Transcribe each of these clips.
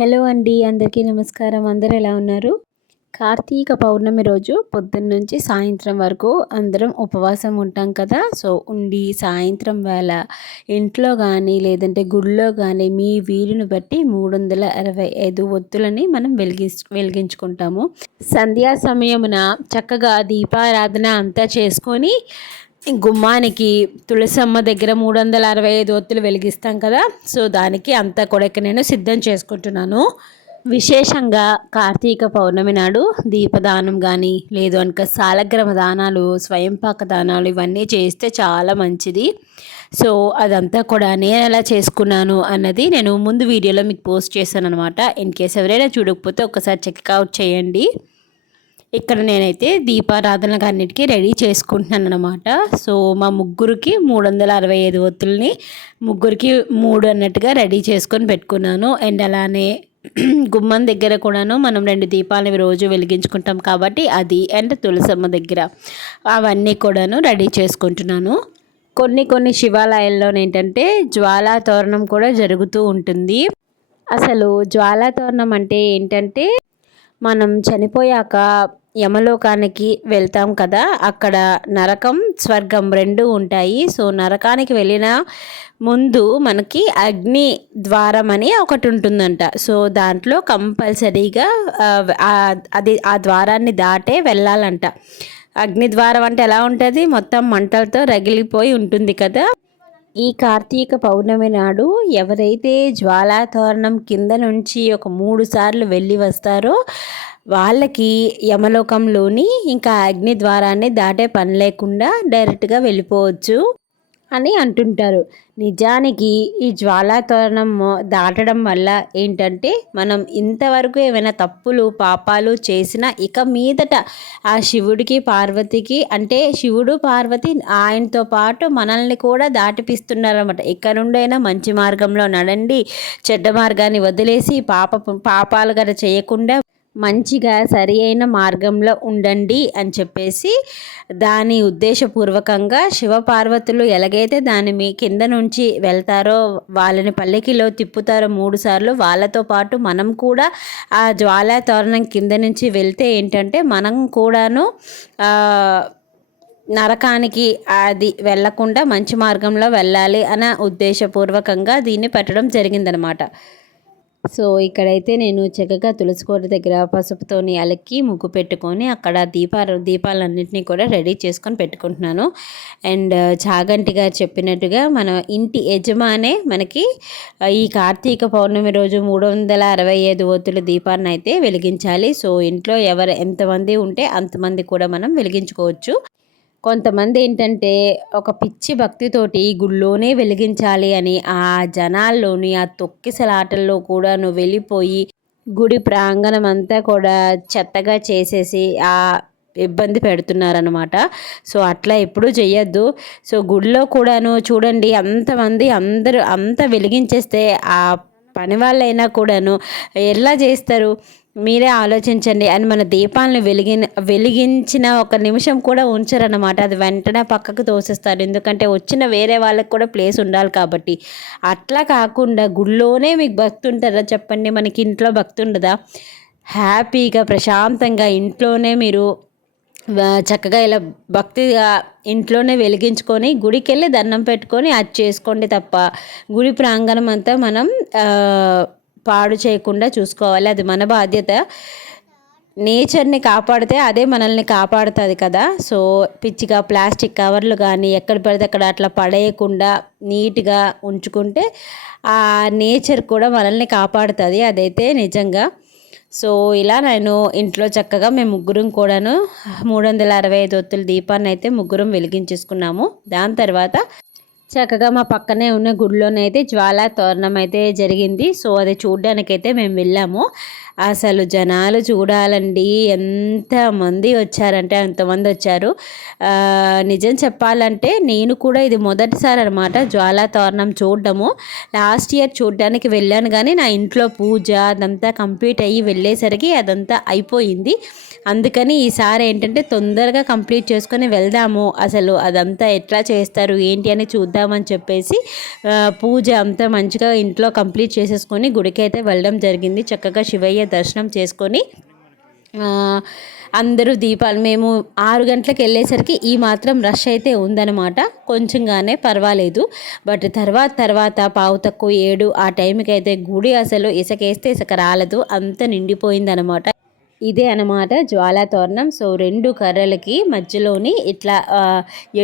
Hello అండి అందరికీ నమస్కారం. అందరూ ఎలా ఉన్నారు? కార్తీక పౌర్ణమి రోజు పొద్దున్న నుంచి సాయంత్రం వరకు అందరం ఉపవాసం ఉంటాం కదా. సో ఉండి సాయంత్రం వేళ ఇంట్లో కానీ లేదంటే గుడిలో కానీ మీ వీలుని బట్టి మూడు వందల అరవై ఐదు ఒత్తులని మనం వెలిగి వెలిగించుకుంటాము. సంధ్యా సమయమున చక్కగా దీపారాధన అంతా చేసుకొని గుమ్మానికి తులసమ్మ దగ్గర మూడు వందల అరవై ఐదు ఒత్తులు వెలిగిస్తాం కదా. సో దానికి అంతా కూడా నేను సిద్ధం చేసుకుంటున్నాను. విశేషంగా కార్తీక పౌర్ణమి నాడు దీపదానం కానీ లేదు అనుక సాలగ్రమ దానాలు స్వయంపాక దానాలు ఇవన్నీ చేస్తే చాలా మంచిది. సో అదంతా కూడా నేను ఎలా చేసుకున్నాను అన్నది నేను ముందు వీడియోలో మీకు పోస్ట్ చేశాను అనమాట ఇన్ కేస్ ఎవరైనా చూడకపోతే ఒకసారి చెక్ అవుట్ చేయండి. ఇక్కడ నేనైతే దీపారాధనలకు అన్నిటికీ రెడీ చేసుకుంటున్నాను అనమాట సో మా ముగ్గురికి మూడు వందల అరవై ఐదు ఒత్తుల్ని ముగ్గురికి మూడు అన్నట్టుగా రెడీ చేసుకొని పెట్టుకున్నాను. అండ్ అలానే గుమ్మం దగ్గర కూడాను మనం రెండు దీపాలని రోజు వెలిగించుకుంటాం కాబట్టి అది అండ్ తులసమ్మ దగ్గర. అవన్నీ కూడాను రెడీ చేసుకుంటున్నాను. కొన్ని కొన్ని శివాలయాల్లో ఏంటంటే జ్వాలా తోరణం కూడా జరుగుతూ ఉంటుంది. అసలు జ్వాలా తోరణం అంటే ఏంటంటే మనం చనిపోయాక యమలోకానికి వెళ్తాం కదా అక్కడ నరకం స్వర్గం రెండు ఉంటాయి. సో నరకానికి వెళ్ళిన ముందు మనకి అగ్ని ద్వారం అని ఒకటి ఉంటుందంట. సో దాంట్లో కంపల్సరీగా అది ఆ ద్వారాన్ని దాటే వెళ్ళాలంట. అగ్ని ద్వారం అంటే ఎలా ఉంటుంది? మొత్తం మంటలతో రగిలిపోయి ఉంటుంది కదా. ఈ కార్తీక పౌర్ణమి నాడు ఎవరైతే జ్వాలాతోరణం కింద నుంచి ఒక మూడు సార్లు వెళ్ళి వస్తారో వాళ్ళకి యమలోకంలోని ఇంకా అగ్ని ద్వారాన్ని దాటే పని లేకుండా డైరెక్ట్గా వెళ్ళిపోవచ్చు. అని అంటుంటారు. నిజానికి ఈ జ్వాలాతోరణం దాటడం వల్ల ఏంటంటే మనం ఇంతవరకు ఏమైనా తప్పులు పాపాలు చేసినా ఇక మీదట ఆ శివుడికి పార్వతికి అంటే శివుడు పార్వతి ఆయనతో పాటు మనల్ని కూడా దాటిపిస్తున్నారన్నమాట. ఇక్కడ నుండైనా మంచి మార్గంలో నడండి చెడ్డ మార్గాన్ని వదిలేసి పాప పాపాలు గట చేయకుండా మంచిగా సరి అయిన మార్గంలో ఉండండి అని చెప్పేసి దాని ఉద్దేశపూర్వకంగా శివపార్వతులు ఎలాగైతే దాని మీ కింద నుంచి వెళ్తారో వాళ్ళని పల్లెకిలో తిప్పుతారో మూడు సార్లు వాళ్ళతో పాటు మనం కూడా ఆ జ్వాలా తోరణం కింద నుంచి వెళ్తే ఏంటంటే మనం కూడాను నరకానికి అది వెళ్ళకుండా మంచి మార్గంలో వెళ్ళాలి అన్న ఉద్దేశపూర్వకంగా దీన్ని పెట్టడం జరిగిందనమాట. సో ఇక్కడైతే నేను చక్కగా తులసికోట దగ్గర పసుపుతోని అలకి ముగ్గు పెట్టుకొని అక్కడ దీపాలు దీపాలన్నింటినీ కూడా రెడీ చేసుకొని పెట్టుకుంటున్నాను. అండ్ చాగంటి గారు చెప్పినట్టుగా మన ఇంటి యజమానే మనకి ఈ కార్తీక పౌర్ణమి రోజు మూడు వందల అరవై ఐదు ఒత్తుల దీపాన్ని అయితే వెలిగించాలి. సో ఇంట్లో ఎవరు ఎంతమంది ఉంటే అంతమంది కూడా మనం వెలిగించుకోవచ్చు. కొంతమంది ఏంటంటే ఒక పిచ్చి భక్తితోటి గుళ్ళోనే వెలిగించాలి అని ఆ జనాల్లోని ఆ తొక్కిసలాటల్లో కూడా నువ్వు వెళ్ళిపోయి గుడి ప్రాంగణం అంతా కూడా చెత్తగా చేసేసి ఆ ఇబ్బంది పెడుతున్నారనమాట సో అట్లా ఎప్పుడూ చెయ్యొద్దు. సో గుడిలో కూడాను చూడండి అంతమంది అందరూ అంత వెలిగించేస్తే ఆ పని వాళ్ళైనా కూడాను ఎలా చేస్తారు? మీరే ఆలోచించండి. అని మన దీపాలను వెలిగిన వెలిగించిన ఒక నిమిషం కూడా ఉంచరన్నమాట. అది వెంటనే పక్కకు తోసేస్తారు. ఎందుకంటే వచ్చిన వేరే వాళ్ళకి కూడా ప్లేస్ ఉండాలి కాబట్టి. అట్లా కాకుండా గుళ్ళోనే మీకు భక్తి చెప్పండి? మనకి ఇంట్లో భక్తి ఉండదా? హ్యాపీగా ప్రశాంతంగా ఇంట్లోనే మీరు చక్కగా ఇలా భక్తిగా ఇంట్లోనే వెలిగించుకొని గుడికి వెళ్ళి దండం పెట్టుకొని అది చేసుకోండి తప్ప. గుడి ప్రాంగణం అంతా మనం పాడు చేయకుండా చూసుకోవాలి. అది మన బాధ్యత. నేచర్ని కాపాడితే అదే మనల్ని కాపాడుతుంది కదా. సో పిచ్చిగా ప్లాస్టిక్ కవర్లు కానీ ఎక్కడ పడితే అక్కడ అట్లా పడేయకుండా నీట్గా ఉంచుకుంటే ఆ నేచర్ కూడా మనల్ని కాపాడుతుంది. అదైతే నిజంగా. సో ఇలా నేను ఇంట్లో చక్కగా మేము ముగ్గురం కూడాను మూడు వందల అరవై ఐదు ఒత్తుల దీపాన్ని అయితే ముగ్గురం వెలిగించేసుకున్నాము. దాని తర్వాత చక్కగా మా పక్కనే ఉన్న గుడిలోనైతే జ్వాల తోరణం అయితే జరిగింది. సో అది చూడడానికైతే మేము వెళ్ళాము. అసలు జనాలు చూడాలండి. ఎంతమంది వచ్చారంటే అంతమంది వచ్చారు. నిజం చెప్పాలంటే నేను కూడా ఇది మొదటిసారి అనమాట జ్వాలా తోరణం చూడడము. లాస్ట్ ఇయర్ చూడడానికి వెళ్ళాను కానీ నా ఇంట్లో పూజ అదంతా కంప్లీట్ అయ్యి వెళ్ళేసరికి అదంతా అయిపోయింది. అందుకని ఈసారి ఏంటంటే తొందరగా కంప్లీట్ చేసుకొని వెళ్దాము. అసలు అదంతా ఎట్లా చేస్తారు ఏంటి అని చూద్దామని చెప్పేసి పూజ అంతా మంచిగా ఇంట్లో కంప్లీట్ చేసేసుకొని గుడికి అయితే వెళ్ళడం జరిగింది. చక్కగా శివయ్య దర్శనం చేసుకొని అందరూ దీపాలు మేము ఆరు గంటలకు వెళ్ళేసరికి ఈ మాత్రం రష్ అయితే ఉందన్నమాట. కొంచెంగానే పర్వాలేదు. బట్ తర్వాత తర్వాత పావు తక్కువ ఏడు ఆ టైంకి అయితే గుడి అసలు ఇసుకేస్తే ఇసుక రాలదు. అంత నిండిపోయిందనమాట ఇదే అనమాట జ్వాలా తోరణం. సో రెండు కర్రలకి మధ్యలోని ఇట్లా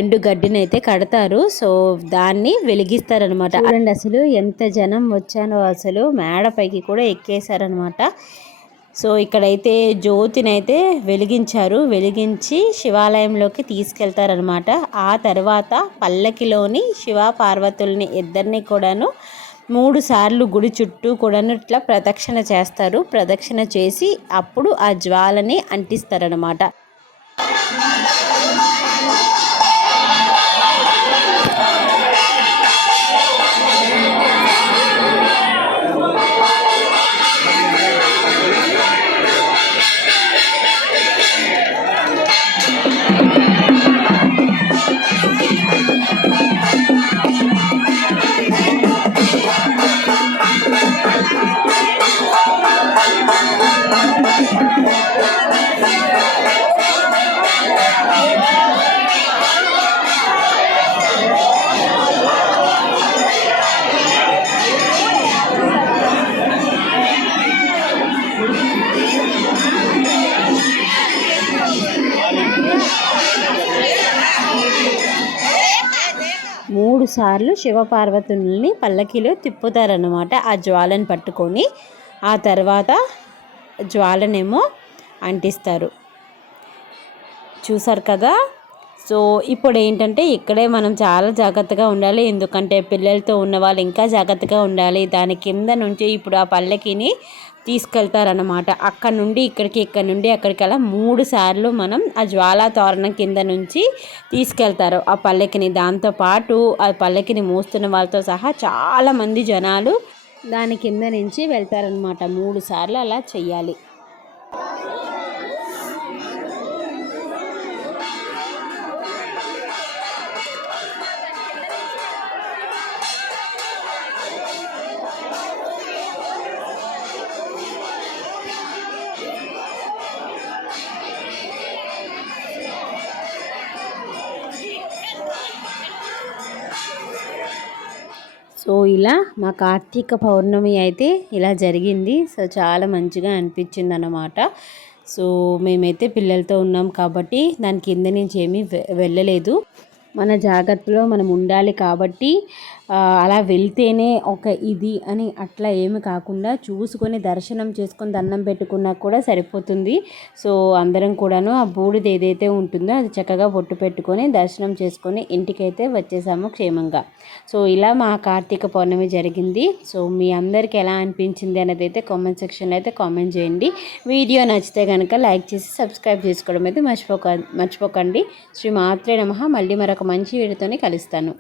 ఎండు గడ్డిని అయితే కడతారు. సో దాన్ని వెలిగిస్తారనమాట చూడండి అసలు ఎంత జనం వచ్చానో అసలు. మేడపైకి కూడా ఎక్కేశారనమాట సో ఇక్కడైతే జ్యోతినైతే వెలిగించారు. వెలిగించి శివాలయంలోకి తీసుకెళ్తారనమాట ఆ తర్వాత పల్లకిలోని శివ పార్వతుల్ని ఇద్దరిని కూడాను మూడు సార్లు గుడి చుట్టూ కూడా ఇట్లా ప్రదక్షిణ చేస్తారు. ప్రదక్షిణ చేసి అప్పుడు ఆ జ్వాలని అంటిస్తారనమాట మూడు సార్లు శివపార్వతుల్ని పల్లకిలో తిప్పుతారనమాట ఆ జ్వాలను పట్టుకొని. ఆ తర్వాత జ్వాలనేమో అంటిస్తారు. చూసారు కదా? సో ఇప్పుడు ఏంటంటే ఇక్కడే మనం చాలా జాగ్రత్తగా ఉండాలి. ఎందుకంటే పిల్లలతో ఉన్న వాళ్ళు ఇంకా జాగ్రత్తగా ఉండాలి. దాని కింద నుంచి ఇప్పుడు ఆ పల్లకిని తీసుకెళ్తారనమాట అక్కడ నుండి ఇక్కడికి ఇక్కడ నుండి అక్కడికి అలా మూడు సార్లు మనం ఆ జ్వాలా తోరణం కింద నుంచి తీసుకెళ్తారు. ఆ పల్లెకిని దాంతోపాటు ఆ పల్లెకిని మోస్తున్న వాళ్ళతో సహా చాలామంది జనాలు దాని కింద నుంచి వెళ్తారనమాట మూడు సార్లు అలా చెయ్యాలి. సో ఇలా మా కార్తీక పౌర్ణమి అయితే ఇలా జరిగింది. సో చాలా మంచిగా అనిపించింది అన్నమాట సో మేమైతే పిల్లలతో ఉన్నాం కాబట్టి దాని కింద నుంచి ఏమీ వెళ్ళలేదు. మన జాగ్రత్తలో మనం ఉండాలి కాబట్టి అలా వెళ్తేనే ఒక ఇది అని అట్లా ఏమి కాకుండా చూసుకొని దర్శనం చేసుకొని దండం పెట్టుకున్నా కూడా సరిపోతుంది. సో అందరం కూడాను ఆ బూడిద ఏదైతే ఉంటుందో అది చక్కగా బొట్టు పెట్టుకొని దర్శనం చేసుకొని ఇంటికైతే వచ్చేసాము క్షేమంగా. సో ఇలా మా కార్తీక పౌర్ణమి జరిగింది. సో మీ అందరికి ఎలా అనిపించింది అనేది అయితే కామెంట్ సెక్షన్లో అయితే కామెంట్ చేయండి. వీడియో నచ్చితే కనుక లైక్ చేసి సబ్స్క్రైబ్ చేసుకోవడం అయితే మర్చిపోక మర్చిపోకండి. శ్రీ మాత్రే నమ. మళ్ళీ మరొక మంచి వీడియోతోనే కలుస్తాను.